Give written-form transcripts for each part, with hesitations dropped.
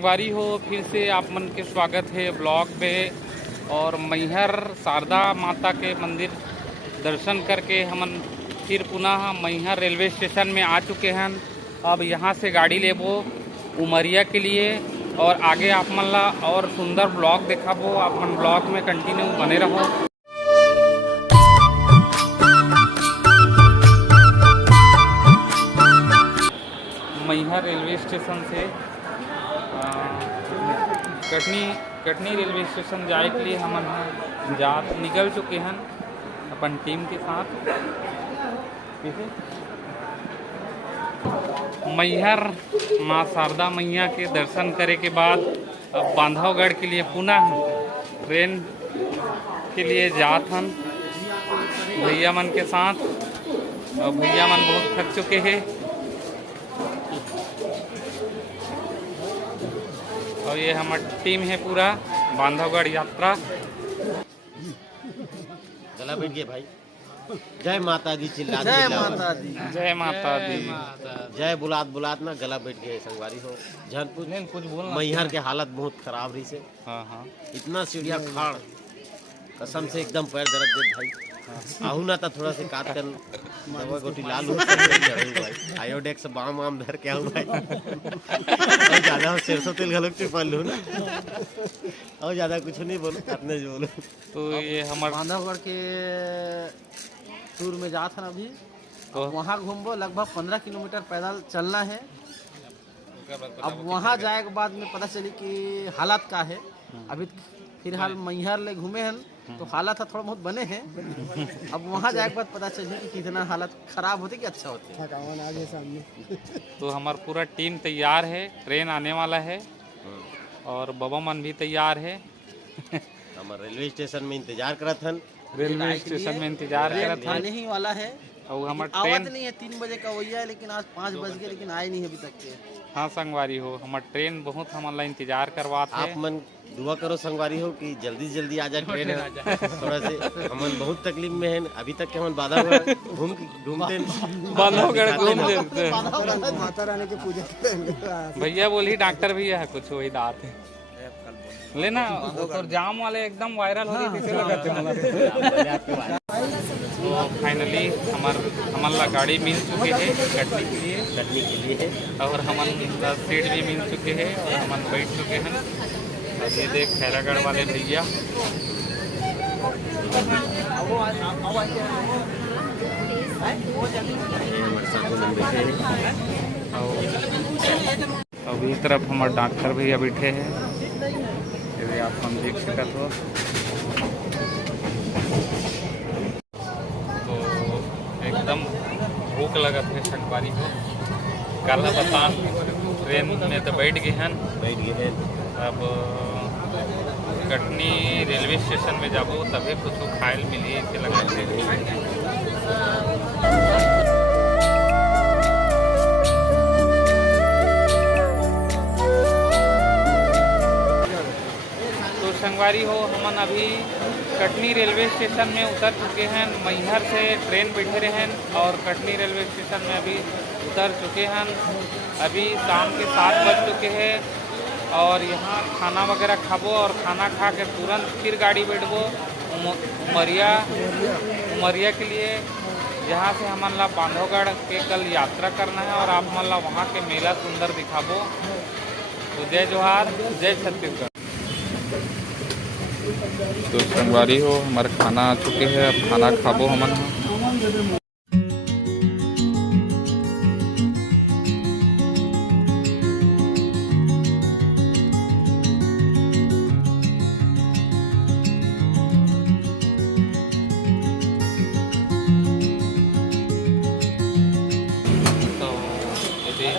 संगवारी हो, फिर से आप मन के स्वागत है ब्लॉग पे। और मैहर शारदा माता के मंदिर दर्शन करके हम फिर पुनः मैहर रेलवे स्टेशन में आ चुके हैं। अब यहाँ से गाड़ी लेबो उमरिया के लिए और आगे आप मन ला और सुंदर ब्लॉग देखाबो। आप मन ब्लॉग में कंटिन्यू बने रहो। मैहर रेलवे स्टेशन से कटनी रेलवे स्टेशन जाए के लिए हम निकल चुके हैं अपन टीम के साथ। मैहर माँ शारदा मैया के दर्शन करे के बाद अब बांधवगढ़ के लिए पुनः ट्रेन के लिए जात हन भैया मन के साथ। और भैया मन बहुत थक चुके हैं और ये हमारी टीम है पूरा बांधवगढ़ यात्रा। गला बैठ गए भाई। जय माता दी चिल्ला जय माता दी, जय माता दी। जय बुलात ना गला बैठ गए संगवारी हो। नहीं कुछ बोलना। मैहर के हालत बहुत खराब रही से। हाँ हाँ इतना सीढ़िया खाड़ कसम से एकदम पैर दर्द दे भाई। आहू ना था थोड़ा से काट कर दवा गोटी लाल भाई। आयोडेक्स बाम वाम धर के आऊ भाई। और ज्यादा सरसों तेल घलोक टिपल लू ना और ज्यादा कुछ नहीं बोलो अपने जो बोलो। तो ये हमारे बांधवगढ़ के टूर में जात हन अभी। तो वहाँ घूमबो लगभग 15 किलोमीटर पैदल चलना है। अब वहाँ जाए के बाद में पता चली कि हालात का है। अभी फिलहाल मैहर ले घूमे हैं तो हालात थोड़ा बहुत बने हैं। अब वहाँ जाए के बाद पता चली कि कितना हालत खराब होते कि अच्छा होते। थकान आगे सामने। तो हमारा पूरा टीम तैयार है, ट्रेन आने वाला है और बाबा मन भी तैयार है। हमारे रेलवे स्टेशन में इंतजार करत हन। रेलवे स्टेशन में इंतजार करत हन आने ही वाला है और हमारा आवत ट्रेन नहीं है। 3 बजे का वही है लेकिन आज 5 बज गए लेकिन आए नहीं अभी तक के। हाँ संगवारी हो, हमारा ट्रेन बहुत हमारा इंतजार करवाते आप है। मन दुआ करो संगवारी हो कि जल्दी जल्दी आ जाए ट्रेन। थोड़ा से हमन बहुत तकलीफ में हैं अभी तक के हमन बाधा घूमते बांधवगढ़ घूम लेते हैं। माता रानी की पूजा भैया बोली डॉक्टर भैया है कुछ वही दात है लेना तो जाम वाले एकदम वायरल हो रही थी लगाते। तो फाइनली हमारा गाड़ी मिल चुके हैं कटनी के लिए और हमारा सीट भी मिल चुके हैं और हम बैठ चुके हैं। और ये देख खैरागढ़ वाले भैया और इस तरफ हमारे डॉक्टर भैया बैठे हैं। यदि आप हम देख सकते हो तो एकदम भूख लगत है संगवारी को। कल बता ट्रेन में तो बैठ गए हैं। अब कटनी रेलवे स्टेशन में जाबो तभी कुछ खाए मिली ऐसे लगा। तो संगवारी हो हमन अभी कटनी रेलवे स्टेशन में उतर चुके हैं। मैहर से ट्रेन बैठे रहे हैं और कटनी रेलवे स्टेशन में अभी उतर चुके हैं। अभी शाम के 7 बज चुके हैं और यहाँ खाना वगैरह खाबो और खाना खा के तुरंत फिर गाड़ी बैठबो उमरिया के लिए, जहाँ से हमन ला बांधवगढ़ के कल यात्रा करना है और आप मन ला वहाँ के मेला सुंदर दिखाबो। तो जय जोहार, जय छत्तीसगढ़। तो संगवारी हो हमारे खाना आ चुके हैं, अब खाना खाबो हमन।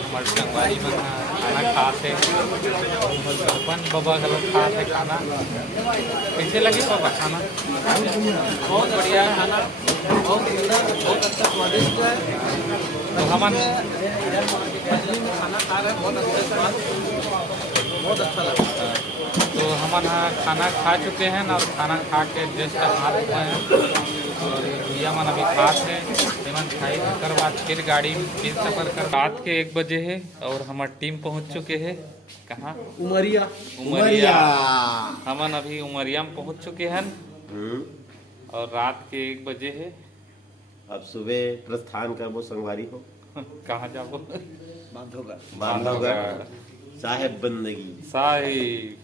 हमारे संगवारी में खाना खाते अपन बाबा गलत खाते खाना। कैसे लगे पापा खाना? बहुत बढ़िया खाना, बहुत सुंदर, बहुत अच्छा स्वादिष्ट है। तो हमन खाना खा रहे बहुत अच्छा स्वाद, बहुत अच्छा लगा। तो हमन खाना खा चुके हैं और खाना खा के जस्ट हाथ धोए हैं और भैया मन अभी खास है। खाई एकर बाद फिर गाड़ी फिर सफर कर रात के 1 बजे है और हमार टीम पहुंच चुके हैं कहाँ उमरिया उमरिया। हमन अभी उमरिया में पहुंच चुके हैं और रात के 1 बजे है। अब सुबह प्रस्थान करबो संगवारी हो कहाँ जाबो बांधोगढ़ बांधवगढ़ साहेब बंदगी साहिब